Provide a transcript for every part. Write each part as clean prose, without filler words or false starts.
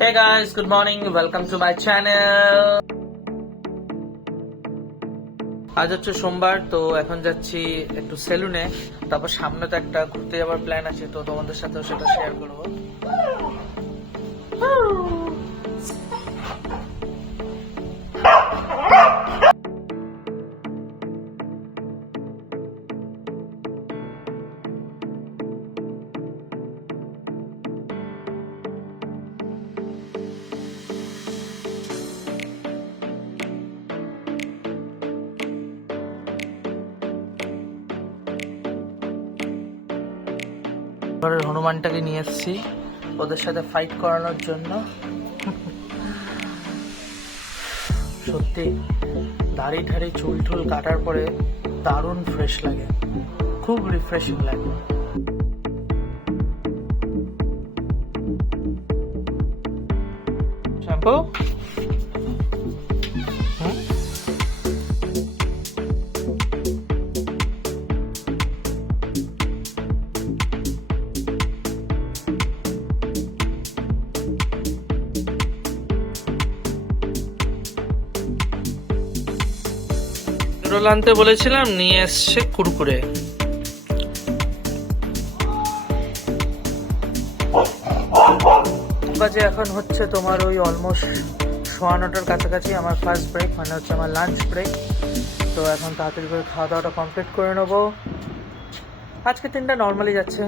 Hey guys, good morning. Welcome to my channel. আজ হচ্ছে সোমবার, তো এখন যাচ্ছি একটু সেলুনে। তারপর সামনে তো একটা ঘুরতে যাওয়ার প্ল্যান আছে, তো তোমাদের সাথেও সেটা শেয়ার করবো। ঘরের হনুমানটাকে নিয়ে এসেছি ওদের সাথে ফাইট করানোর জন্য। সত্যি দাড়ি ঠাড়ি চুল টুল কাটার পরে দারুণ ফ্রেশ লাগে, খুব রিফ্রেশিং লাগে। শ্যাম্পু রোল আনতে বলেছিলাম, নিয়ে এসছে কুরকুরে। বাজে এখন হচ্ছে তোমার ওই অলমোস্ট 9:15টার কাছাকাছি। আমার ফার্স্ট ব্রেক মানে হচ্ছে আমার লাঞ্চ ব্রেক। তো এখন তাড়াতাড়ি করে খাওয়া দাওয়াটা কমপ্লিট করে নেবো। আজকে দিনটা নর্মালি যাচ্ছে।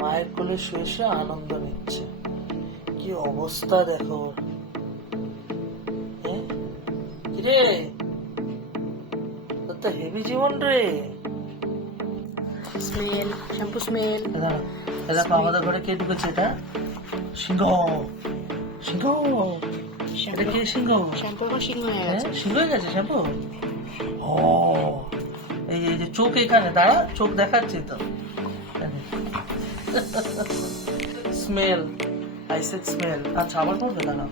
মায়ের কোলে শুয়ে শুয়ে আনন্দ নিচ্ছে। কি অবস্থা দেখো, রে তো হেভি জীবন রে। Smell, shampoo smell. দেখো আমাদের ঘরে কে ঢুকেছে, এটা সিংহ। সিংহ, এটা কে সিংহ? শ্যাম্পু এখন সিংহ হয়ে গেছে। সিংহ হয়ে গেছে শ্যাম্পু। ও এই যে চোখ এখানে, দাঁড়া চোখ দেখাচ্ছি তো। Smell, I said smell. আচ্ছা আবার করবে, দাঁড়া।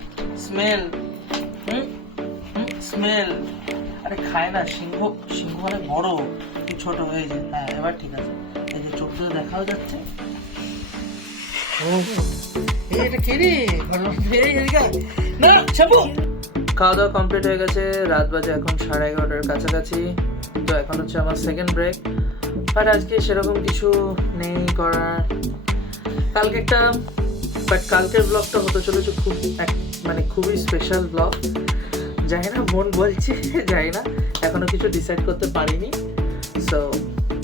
Smell, smell. আরে খায় না সিংহ, সিংহ অনেক বড়, তুই ছোট হয়ে যায়। হ্যাঁ এবার ঠিক আছে। এই যে চোখ দুটো দেখাও যাচ্ছে। খাওয়া দাওয়া কমপ্লিট হয়ে গেছে। রাত বাজে এখন 11:30টার কাছাকাছি। তো এখন হচ্ছে আমার সেকেন্ড ব্রেক। বাট আজকে সেরকম কিছু নেই করার। কালকে একটা কালকের ব্লগটা হতে চলেছে খুব মানে খুবই স্পেশাল ব্লগ। জানি না, মন বলছে জানি না, এখনো কিছু ডিসাইড করতে পারিনি। So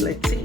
let's see.